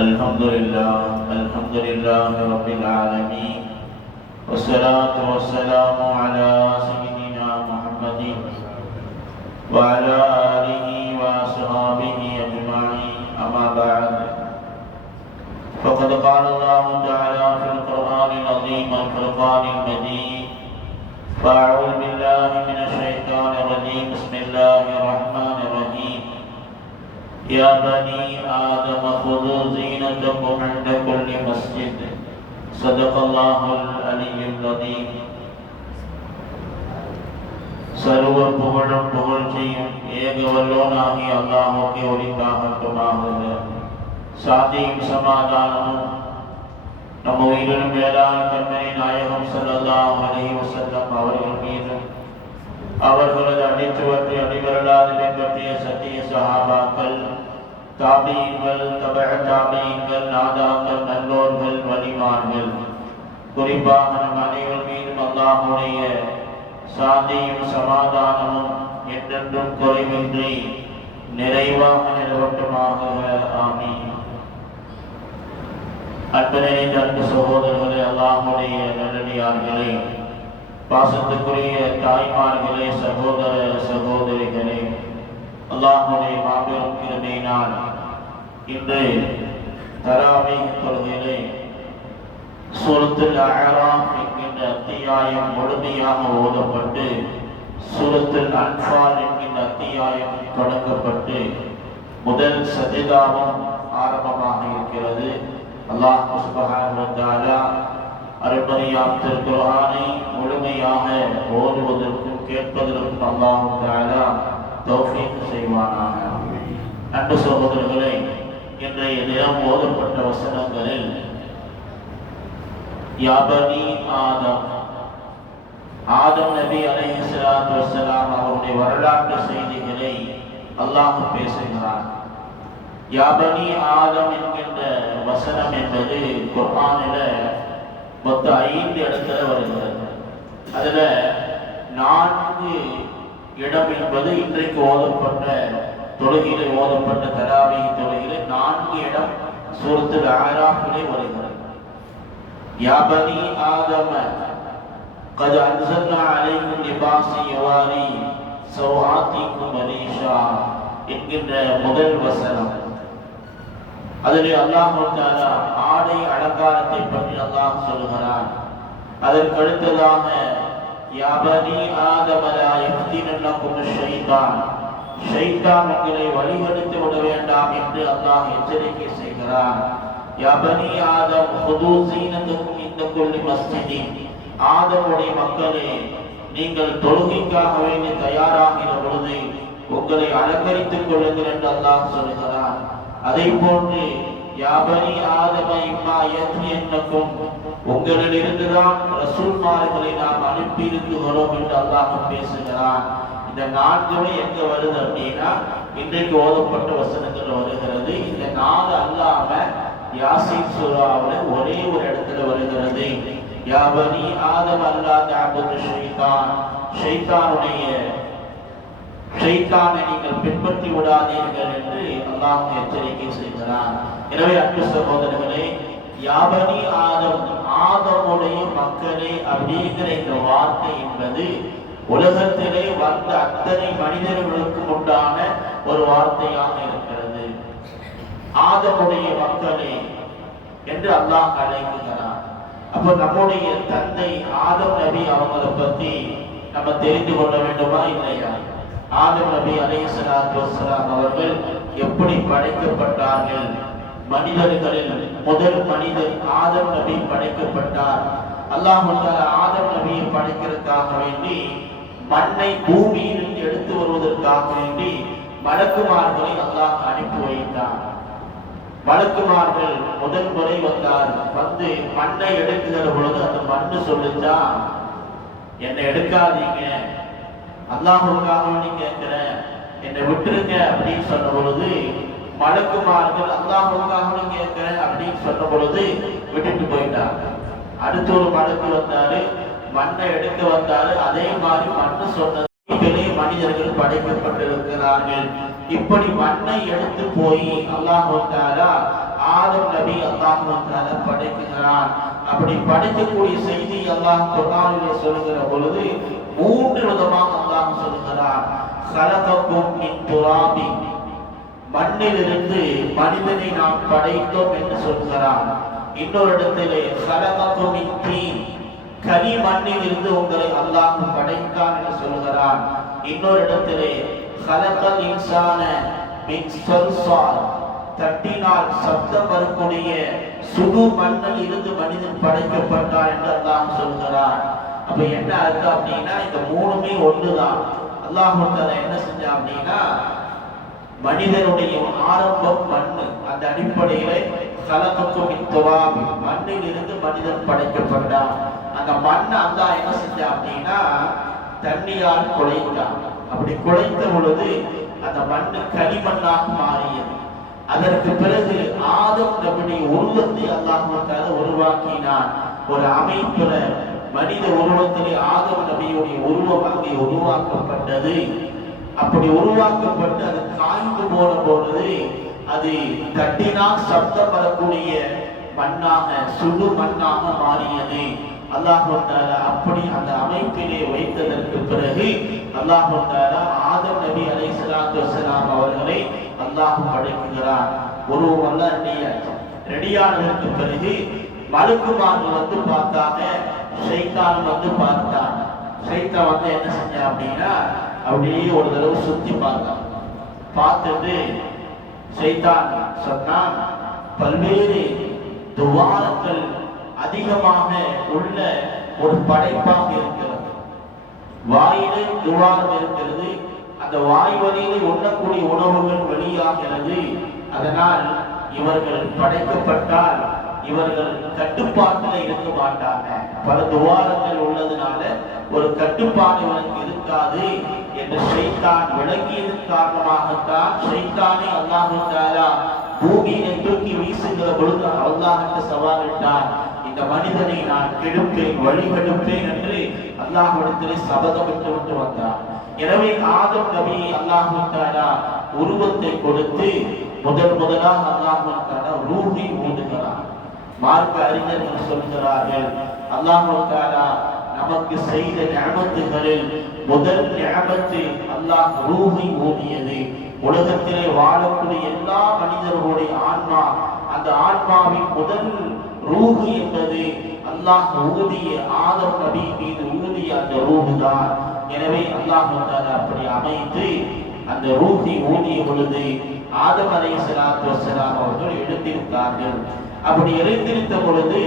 الحمد لله رب العالمين، والصلاة والسلام على سيدنا محمد وعلى آله وأصحابه أجمعين، أما بعد. فقد قال الله تعالى في القرآن العظيم والفرقان المجيد: فأعوذ بالله من الشيطان الرجيم، بسم الله الرحمن الرحيم. يا بني آدم خذوا زينتكم عند كل مسجد. صدق الله العلي العظيم. சர்வ புகழும் புகழ்ச்சியும் ஏக வல்லோனாகிய அல்லாஹ்வுக்கே உரித்தாகட்டுமாக. சாந்தியும் சமாதானமும் நம் உயிரினும் மேலான கண்மணி நாயகம் ஸல்லல்லாஹு அலைஹி வஸல்லம் அவர்கள் மீதும், அவர்களது அடிச்சுவற்றை அடிவரலாது பின்பற்றிய சத்திய சஹாபாக்கள், தாபீன்கள், தபஅ தாபீன்கள், நாதாக்கள், நல்லோர்கள், வலிமான்கள், குறிப்பாக நம் அனைவர் மீதும் அல்லாஹ்வுடைய சாந்தியும் சமாதானமும் என்றென்றும் குறைவின்றி நிறைவாக நிலவட்டுமாக. ஆமீன். அன்பு நிறைந்த அன்பு சகோதரர்களே, அல்லாஹ்வுடைய நல்லடியார்களே, பாசத்துக்குரிய தாய்மார்களே, சகோதர சகோதரிகளே, அல்லாஹ்வுடைய மாபெரும் கிருபையினால் இன்று தராவீஹ் தொழுகையிலே சூரத்துல் அஅராஃப் என்கின்ற அத்தியாயம் முழுமையாக ஓதப்பட்டு, சூரத்துல் அன்ஃபால் என்கின்ற அத்தியாயம் தொடங்கப்பட்டு முதல் சஜிதாவும் ஆரம்பமாக இருக்கிறது. அல்லாஹ் சுப்ஹானஹு வ தஆலா அருள்மறையாம் திருக்குர்ஆனை முழுமையாக ஓதுவதற்கும் கேட்பதற்கும் அல்லாஹ் தஆலா தௌஃபீக் செய்வானாக. அன்பு சகோதரர்களே, இன்றைய தினம் ஓதப்பட்ட வசனங்களில் யா பனி ஆதம், ஆதம் நபி அலைஹிஸ்ஸலாத்து வஸ்ஸலாம் அவருடைய வரலாற்று செய்திகளை அல்லாஹ் பேசுகிறார். யா பனி ஆதம் என்கின்ற வசனம் என்பது குர்ஆனில் மொத்தம் 5 இடத்துல வருகிறது. அதுல 4 இடம் என்பது இன்றைக்கு ஓதப்பட்ட தொழுகையிலே ஓதப்பட்ட தராவீஹ் தொழுகையிலே 4 இடம் சூரத்துல் அஅராஃபிலே வருகிறது. யா பனி ஆதம قد أنزلنا عليكم لباسا يواري سوآتكم وريشا என்கின்ற முதல் வசனம். அதிலே அல்லாஹ் தஆலா ஆடை அலங்காரத்தை பற்றி அல்லாஹ் சொல்கிறான். அதற்கு அடுத்ததாக யா பனி ஆதம லா யஃப்தினன்னகும் ஷைத்தான், ஷைத்தான் உங்களை வழிகெடுத்து விட வேண்டாம் என்று அல்லாஹ் எச்சரிக்கை செய்கிறான். யா பனி ஆதம் ஹுது ஸீனத்தகும் இன்த குல்லி மஸ்ஜிதின், ஆதமுடைய மக்களே, நீங்கள் தொழுகைக்காக வேண்டி தயாராகிற பொழுது உங்களை அலங்கரித்துக் கொள்ளுங்கள் என்று அல்லாஹ் சொல்கிறான். அதை போன்று யா பனி ஆதம இம்மா யத்யன்னக்கும், உங்களிலிருந்துதான் ரசூல்மார்களை நாம் அனுப்பி இருக்கிறோம் என்று அல்லாஹ் பேசுகிறான். இந்த 4 எங்க வருது அப்படின்னா இன்றைக்கு ஓதப்பட்ட வசனங்கள் வருகிறது. இந்த 4 அல்லாம யாசீன் சூராவில் ஒரே ஒரு இடத்துல வருகிறது. யா பனி ஆதம் அல்லா தஅபுது ஷைத்தான், ஷைத்தானை நீங்கள் பின்பற்றி விடாதீர்கள் என்று அல்லாஹ் எச்சரிக்கை செய்கிறான். எனவே அன்பு சகோதரர்களே, யா பனி ஆதம், ஆதமுடைய மக்களே அப்படிங்கிற இந்த வார்த்தை என்பது உலகத்திலே வந்த அத்தனை மனிதர்களுக்கும் உண்டான ஒரு வார்த்தையாக இருக்கிறது. ஆதமுடைய மக்களே என்று அல்லாஹ் அழைக்கிறான். அப்ப நம்முடைய தந்தை ஆதம் நபி அவங்களை பத்தி நம்ம தெரிந்து கொள்ள வேண்டுமா இல்லையா? ஆதம் நபி அலைஹிஸ்ஸலாத்து வஸ்ஸலாம் அவர்கள் எப்படி படைக்கப்பட்டார்கள்? மனிதர்களில் முதல் மனிதர் ஆதம் நபி படைக்கப்பட்டார். அல்லாஹ் தஆலா ஆதம் நபியை படைக்கிறதுக்காக வேண்டி மண்ணை பூமியிலிருந்து எடுத்து வருவதற்காக வேண்டி மலக்குமார்களை அல்லாஹ் அனுப்பி வைத்தார். மலக்குமார்கள் முதல் முறை வந்தார். வந்து மண்ணை எடுக்கிற பொழுது அந்த மண்ணு சொல்லுச்சா, என்னை எடுக்காதீங்க, அல்லாஹ்வுக்காக வேண்டி கேட்கிறேன், என்னை விட்டுருங்க அப்படின்னு சொன்ன பொழுது மலக்குமார்கள் அல்லாஹ்வுக்காக வேண்டி கேட்கிறேன் அப்படின்னு சொன்ன பொழுது விட்டுட்டு போயிட்டாங்க. அடுத்து ஒரு மலக்கு வந்தாரு, மண்ணை எடுக்க வந்தாரு. அதே மாதிரி மண்ணு சொன்னது மனிதர்கள் படைக்கப்பட்டிருக்கிறார்கள். இப்படி மண்ணை எடுத்து போய் அல்லாஹ் தஆலா ஆதம் நபி அல்லாஹ் தஆலா படைக்கிறான். அப்படி படைக்கக்கூடிய செய்தி அல்லாஹ் குர்ஆனிலே சொல்லுகிற பொழுது 3 விதமாக அல்லாஹ் சொல்லுகிறான். ஸலகக்கும் மின் துராபி, மண்ணிலிருந்து மனிதனை நாம் படைத்தோம் என்று சொல்கிறான். இன்னொரு இடத்திலே ஸலகக்கும் மின் தீன், கனி மண்ணிலிருந்து உங்களை அல்லாஹ் படைத்தான் என்று சொல்கிறான். இன்னொரு இடத்திலே ஸலகல் இன்சான மின் ஸல்ஸால், தட்டினால் சப்தம் வரக்கூடிய சுடு மண்ணில் இருந்து மனிதன் படைக்கப்பட்டார் என்று அல்லாஹ் சொல்கிறான். அப்ப என்ன அர்த்தம் அப்படின்னா இந்த மூணுமே ஒன்றுதான். அல்லாஹ் என்ன செஞ்சான் அப்படின்னா மனிதனுடைய ஆரம்பம் மண்ணு, அந்த அடிப்படையில மண்ணில் இருந்து மனிதன் படைக்கப்பட்டான். அந்த மண்ணை அல்லாஹ் என்ன செஞ்சான் அப்படின்னா தண்ணியால் குழைத்தான். அப்படி குழைத்த பொழுது அந்த மண்ணு களிமண்ணாக மாறியது. அதற்கு பிறகு ஆதம் நபியுடைய உருவத்தை அல்லாஹ் உருவாக்கினான். ஒரு அமைப்புல மனித உருவத்திலே ஆதம் நபியுடைய உருவம் அங்கே உருவாக்கப்பட்டது. அப்படி உருவாக்கப்பட்டு அது காய்ந்து போன பொழுது அது தட்டினால் சப்தம் வரக்கூடிய மண்ணாக சுடு மண்ணாக மாறியது. அல்லாஹ் அப்படி அந்த அமைப்பிலே வைத்ததற்கு பிறகு அல்லாஹ் ஆதம் நபி அலைஹிஸ்ஸலாத்து வஸ்ஸலாம் அவர்களை அல்லாஹ் படைக்கிறார். உருவம் ரெடியானதற்கு பிறகு மலக்குமார்கள் வந்து பார்த்தாங்க, ஷைத்தான் வந்து பார்த்தான். ஷைத்தான் வந்து என்ன செஞ்சான் அப்படின்னா அப்படியே ஒரு தடவை சுத்தி பார்த்தான். பார்த்துட்டு ஷைத்தான் சொன்னான், பல்வேறு துவாரங்கள் அதிகமாக உள்ள ஒரு படைப்பாக இருக்கிறது. வாயிலே துவாரம் இருக்கிறது, அந்த வாய் வழியிலே உண்ணக்கூடிய உணவுகள் வெளியாகிறது. அதனால் இவர்கள் படைக்கப்பட்டால் இவர்கள் கட்டுப்பாட்டில் இருக்க மாட்டாங்க. பல துவாரங்கள் உள்ளதுனால ஒரு கட்டுப்பாடு இவனுக்கு இருக்காது என்று ஷைத்தான் விளங்கியது காரணமாகத்தான் ஷைத்தானை அல்லாஹ் தஆலா பூமியிலே தூக்கி வீசுகிற பொழுது அல்லாஹ்விற்கு சவாலிட்டான், இந்த மனிதனை நான் கெடுப்பேன், வழிகெடுப்பேன் என்று அல்லாஹ்விடத்திலே சபதமிட்டு விட்டு வந்தான். எனவே ஆதம் நபி அல்லாஹ் தஆலா உருவத்தை கொடுத்து முதலாக அல்லாஹ் தஆலா ரூஹை ஊதுகிறார். மார்க்க அறிஞர்கள் சொல்கிறார்கள், அல்லாஹ் தஆலா நமக்கு செய்த நிஅமத்துகளில் முதல் நிஅமத்து அல்லாஹ் ரூஹை ஊதியது. உலகத்திலே வாழக்கூடிய எல்லா மனிதர்களுடைய ஆன்மா, அந்த ஆன்மாவின் முதல் ரூஹு என்பது அல்லாஹ் ஊதிய ஆதம் நபி மீது ஊதிய அந்த ரூஹு தான். எனவே அல்லாஹ் தஆலா அப்படி அமைத்து அந்த ரூஹை ஊதிய பொழுது ஆதம் அலைஹிஸ்ஸலாத்து வஸ்ஸலாம் அவர்கள் எழுந்திருந்தார்கள். அப்படி எழுந்திருந்த பொழுது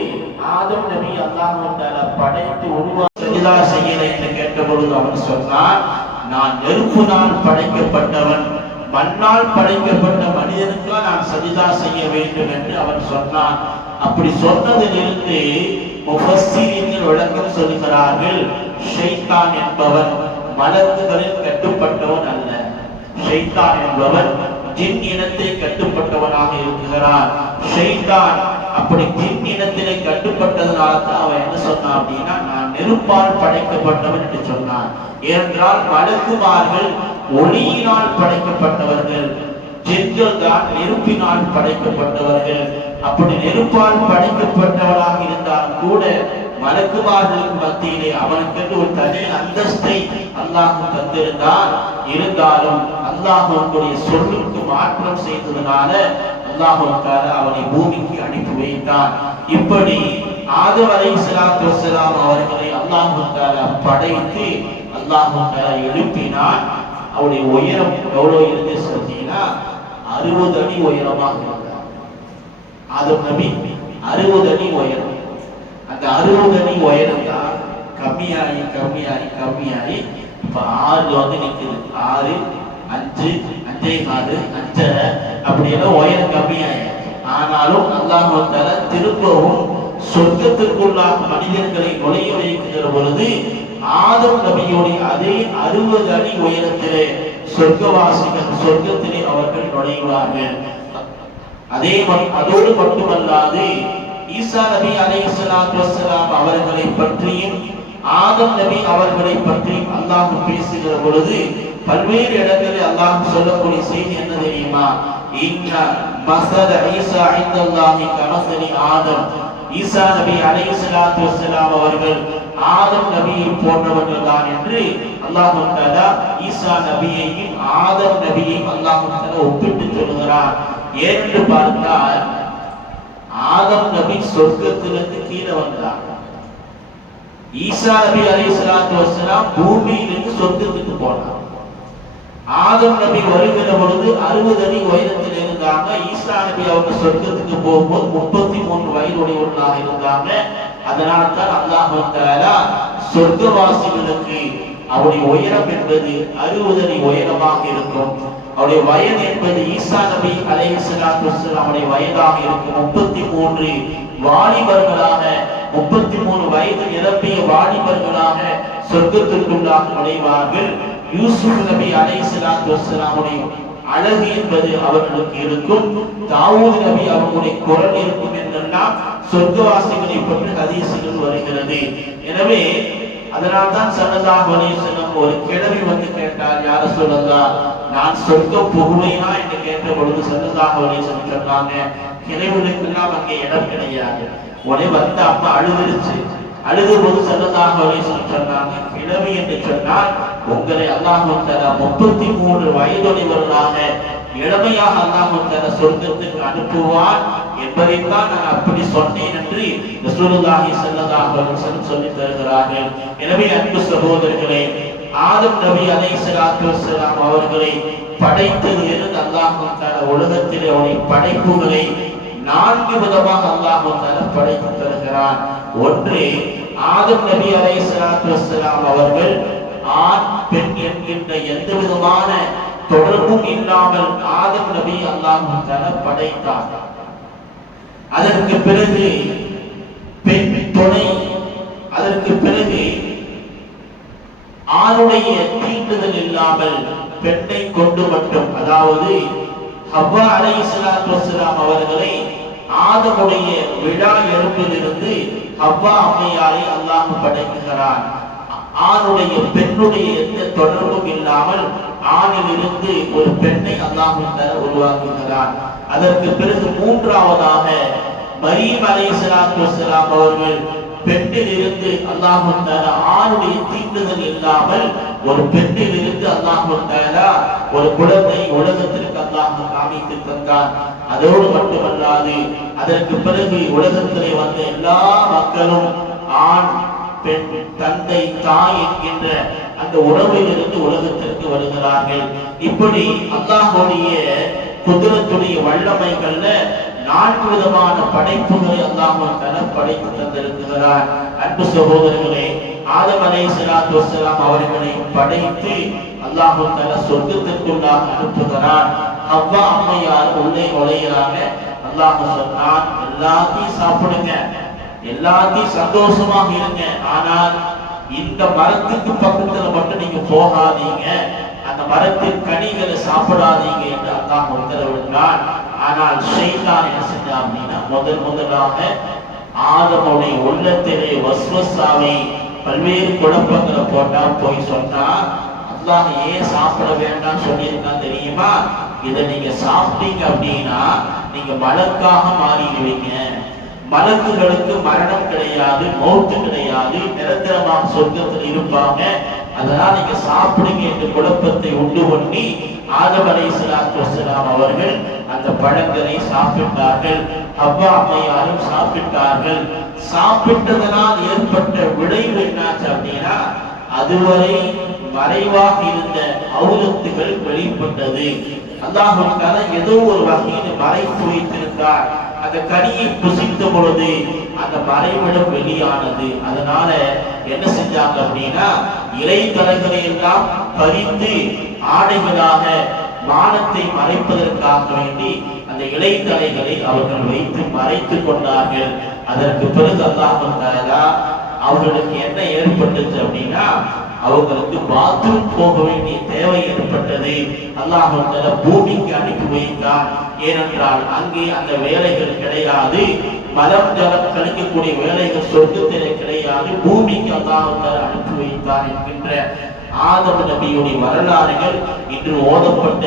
ஆதம் நபி அல்லாஹ் தஆலா படைத்து உருவாக்க செய்யலை என்று கேட்ட பொழுது அவன் சொன்னான், நான் நெருப்பினால் படைக்கப்பட்டவன், மண்ணால் படைக்கப்பட்ட மனிதனுக்கு நான் சஜிதா செய்ய வேண்டும் என்று அவன் சொன்னான். அப்படி சொன்னதிலிருந்து முஃபஸ்ஸிரீன்கள் விளக்கம் சொல்கிறார்கள், ஷைத்தான் என்பவன் மலக்குகளில் கட்டுப்பட்டவன் அல்ல. ஷைத்தான் என்பவன் ஜின் இனத்தை கட்டுப்பட்டவனாக இருக்கிறான். ஷைத்தான் அப்படி ஜின் இனத்திலே கட்டுப்பட்டதனால தான் அவன் என்ன சொன்னான் அப்படின்னா நான் நெருப்பால் படைக்கப்பட்டவன் என்று சொன்னான். ஏனென்றால் மலக்குமார்கள் ஒளியினால் படைக்கப்பட்டவர்கள், ஜின்கள் தான் நெருப்பினால் படைக்கப்பட்டவர்கள். அப்படி நெருப்பால் படைக்கப்பட்டவராக இருந்தாலும் கூட மலக்குமார்களுக்கு மத்தியிலே அவனுக்கு ஒரு தனி அந்தஸ்தை அல்லாஹ் தந்திருந்தான். இருந்தாலும் அல்லாஹ்வுடைய சொல்லுக்கு மாற்றம் செய்ததனால அல்லாஹ் அவனை பூமிக்கு அனுப்பி வைத்தான். இப்படி ஆதம் அலைஹிஸ்ஸலாத்து வஸ்ஸலாம் அவர்களை அல்லாஹ் படைத்து அல்லாஹ் எழுப்பினான். அவருடைய உயரம் எவ்வளவு இருந்து சொன்னீங்கன்னா 60 அடி உயரமாக இருந்தார். ஆதம் நபி 60 அடி உயரம். அந்த 60 அடி உயரம் தான் கம்மியாகி கம்மியாகி கம்மியாகி இப்ப 6 வந்து நிற்குது. 6, 5, 5.4, 5.5 அப்படியெல்லாம் உயரம் கம்மியாகி. ஆனாலும் அல்லாஹ் தஆலா திரும்பவும் சொர்க்கத்திற்குள்ளாக மனிதர்களை நுழைய வைக்கிற பொழுது ஆதம் நபியோடைய அதே 60 அடி உயரத்திலே சொர்க்கவாசிகள் சொர்க்கத்திலே அவர்கள் நுழைவார்கள். அதோடு மட்டுமல்லாது ஈசா நபி அலைஹிஸ்ஸலாத்து வஸ்ஸலாம் அவர்களை பற்றியும் ஆதம் நபி அவர்களை பற்றியும் அல்லாஹ் பேசுகிற பொழுது பல்வேறு இடங்களில் அல்லாஹ் சொல்லக்கூடிய செய்தி என்ன தெரியுமா? இன்னா மஸல ஈசா இன்தல்லாஹி கமஸலி ஆதம், ஈசா நபி அலைஹிஸ்ஸலாத்து வஸ்ஸலாம் அவர்கள் ஆதம் நபியை போன்றவர்கள் தான் என்று அல்லாஹ் தஆலா ஈசா நபியையும் ஆதம் நபியையும் அல்லாஹ் தஆலா ஒப்பிட்டு சொல்கிறார். ஏனென்று பார்த்தால் ஆதம் நபி சொர்க்கத்திலிருந்து கீழே வந்தார். ஈசா நபி அலைஹிஸ்ஸலாத்து வஸ்ஸலாம் பூமியிலிருந்து சொர்க்கத்துக்கு போனார். ஆதம் நபி வருகிற பொழுது 60 அடி உயரத்தில் இருந்தாங்க. ஈசா நபி அவங்க சொர்க்கத்துக்கு போகும்போது 33 வயதுடையவர்களாக இருந்தாங்க. அதனால தான் அல்லாஹ் தஆலா சொர்க்கவாசிகளுக்கு அவருடைய உயரம் என்பது 60 அடி உயரமாக இருக்கும். அவருடைய வயது என்பது ஈசா நபி அலைஹிஸ்ஸலாத்து வஸ்ஸலாம் அவருடைய வயதாக இருக்கும். 33 வாலிபர்களாக 33 வயது நிரம்பிய வாலிபர்களாக சொர்க்கத்திற்குள்ளாக நுழைவார்கள். யூசுப் நபி அலைஹிஸ்ஸலாத்து வஸ்ஸலாமுடைய அழகு என்பது அவர்களுக்கு இருக்கும். தாவூத் நபி அவர்களுடைய குரல் இருக்கும் என்றெல்லாம் சொர்க்கவாசிகளை பற்றி ஹதீஸ்கள் வருகிறது. எனவே அதனால்தான் ஸல்லல்லாஹு அலைஹி வஸல்லம் ஒரு கிழவி வந்து கேட்டார், யா ரசூலல்லாஹ், நான் சொர்க்கம் புகுவேனா என்று கேட்ட பொழுது ஸல்லல்லாஹு அலைஹி வஸல்லம் சொன்னாங்க, கிழவிகளுக்கெல்லாம் அங்கே இடம் கிடையாது. உடனே வந்த அம்மா அழுதுருச்சு. அழுத போது ஸல்லல்லாஹு அலைஹி வஸல்லம் சொன்னாங்க, கிழவி என்று சொன்னால் உங்களை அல்லாஹ் தஆலா 33 வயதுடையவர்களாக இளமையாக அல்லாஹ் தஆலா சொர்க்கத்துக்கு அனுப்புவார் என்பதைத்தான் நான் அப்படி சொன்னேன் என்று ரசூலுல்லாஹி ஸல்லல்லாஹு அலைஹி வஸல்லம் சொல்லி தருகிறார்கள். எனவே அன்பு சகோதரர்களே, ஆதம் நபி அலைஹிஸ்ஸலாத்து வஸ்ஸலாம் அவர்களை படைத்தது இருந்து அல்லாஹ் தஆலா உலகத்திலே அவருடைய படைப்புகளை 4 விதமாக அல்லாஹ் தஆலா படைத்து தருகிறார். ஒன்று, ஆதம் நபி அலைஹிஸ்ஸலாத்து வஸ்ஸலாம் அவர்கள் ஆண் பெண் என்கின்ற எந்த விதமான தொடர்பும் இல்லாமல் ஆதம் நபி அல்லாஹ் தஆலா படைத்தார். அதற்கு பிறகு பெண் துணை, அதற்கு பிறகு ஆணுடைய தீண்டுதல் இல்லாமல் பெண்ணை கொண்டு மட்டும், அதாவது ஹவ்வா அலைஹிஸ்ஸலாத்து வஸ்ஸலாம் அவர்களை ஆதமுடைய விழா எலும்பிலிருந்து ஹவ்வா அம்மையாரை அல்லாஹ் படைக்கிறார். ஆணுடைய பெண்ணுடைய எந்த தொடர்பும் இல்லாமல் ஆணிலிருந்து ஒரு பெண்ணை அல்லாஹ் தஆலா உருவாக்குகிறார். அதற்கு பிறகு மூன்றாவதாக மரியம் அலைஹிஸ்ஸலாத்து வஸ்ஸலாம் அவர்கள் பெண்ணில் இருந்து அல்லாஹ் தஆலா ஆணுடைய தீண்டுதல் இல்லாமல் ஒரு பெண்ணில் இருந்து அல்லாஹ் தஆலா ஒரு குழந்தை உலகத்திற்கு அல்லாஹ் காமித்து தந்தார். அதோடு மட்டுமல்லாது அதற்கு பிறகு உலகத்திலே வந்த எல்லா மக்களும் ஆண் பெண் தந்தை தாய் என்கின்ற அந்த உறவிலிருந்து உலகத்திற்கு வருகிறார்கள். இப்படி அல்லாஹ்வுடைய குதிரத்துடைய வல்லமைகள்ல 4 விதமான படைப்புகளை அல்லாஹ் தஆலா படைத்து தந்திருக்கிறார். அன்பு சகோதரர்களே, ஆதம் அலைஹிஸ்ஸலாத்து வஸ்ஸலாம் அவர்களை படைத்து அல்லாஹ் தஆலா சொர்க்கத்திற்குள்ளாக அனுப்புகிறார். ஹவ்வா அம்மையார் உள்ளே நுழைகிறாங்க. அல்லாஹ் சொன்னான், எல்லாத்தையும் சாப்பிடுங்க, எல்லாத்தையும் சந்தோஷமாக இருங்க, ஆனால் இந்த மரத்துக்கு பக்கத்துல மட்டும் நீங்க போகாதீங்க, அந்த மரத்தின் கனிகளை சாப்பிடாதீங்க என்று அல்லாஹ் உத்தரவிட்டான். ஆனால் ஷைத்தான் என்ன செஞ்சான் அப்படின்னா, முதலாக ஆதமுடைய உள்ளத்திலே வஸ்வஸாவை பல்வேறு குழப்பங்களை போட்டா போய் சொன்னா, அல்லாஹ் ஏன் சாப்பிட வேண்டாம் சொல்லியிருக்கான் தெரியுமா? இதை நீங்க சாப்பிட்டீங்க அப்படின்னா நீங்க மலக்காக மாறிடுவீங்க, மலக்குகளுக்கு மரணம் கிடையாது, மௌத்து கிடையாது, நிரந்தரமாக சொர்க்கத்தில் இருப்பாங்க, அதனால நீங்க சாப்பிடுங்க என்று குழப்பத்தை உண்டு பண்ணி ஆதம் அலைஹிஸ்ஸலாத்து வஸ்ஸலாம் அவர்கள் அந்த பழங்களை சாப்பிட்டார்கள். ஹவ்வா அம்மையாரும் சாப்பிட்டார்கள். சாப்பிட்டதனால் ஏற்பட்ட விளைவு என்னாச்சு அப்படின்னா, அதுவரை மறைவாக இருந்த அவுலத்துகள் வெளிப்பட்டது. அல்லாஹ் தஆலா ஏதோ ஒரு வகையில் மறைத்து வைத்திருந்தார். அந்த கனியை புசித்த பொழுது அந்த மறைவிடம் வெளியானது. அதனால என்ன செஞ்சாங்க அப்படின்னா, இலை தலைகளை எல்லாம் பறித்து ஆடைகளாக வானத்தை மறைப்பதற்காக வேண்டி அந்த இலை தலைகளை அவர்கள் வைத்து மறைத்துக் கொண்டார்கள். அதற்கு பிறகு அல்லாஹ் தஆலா அவர்களுக்கு என்ன ஏற்பட்டது அப்படின்னா, அவங்களுக்கு பாத்ரூம் போக வேண்டிய தேவை ஏற்பட்டது. அல்லாஹ் தஆலா பூமிக்கு அனுப்பி வைத்தார். ஏனென்றால் அங்கே அந்த வேலைகள் கிடையாது, மலம் ஜலம் கழிக்கக்கூடிய வேலைகள் சொர்க்கத்திலே கிடையாது, பூமிக்கு அல்லாஹ் தஆலா அனுப்பி வைத்தார் என்கின்ற ஆதம் நபியுடைய வரலாறுகள் இன்று ஓதப்பட்ட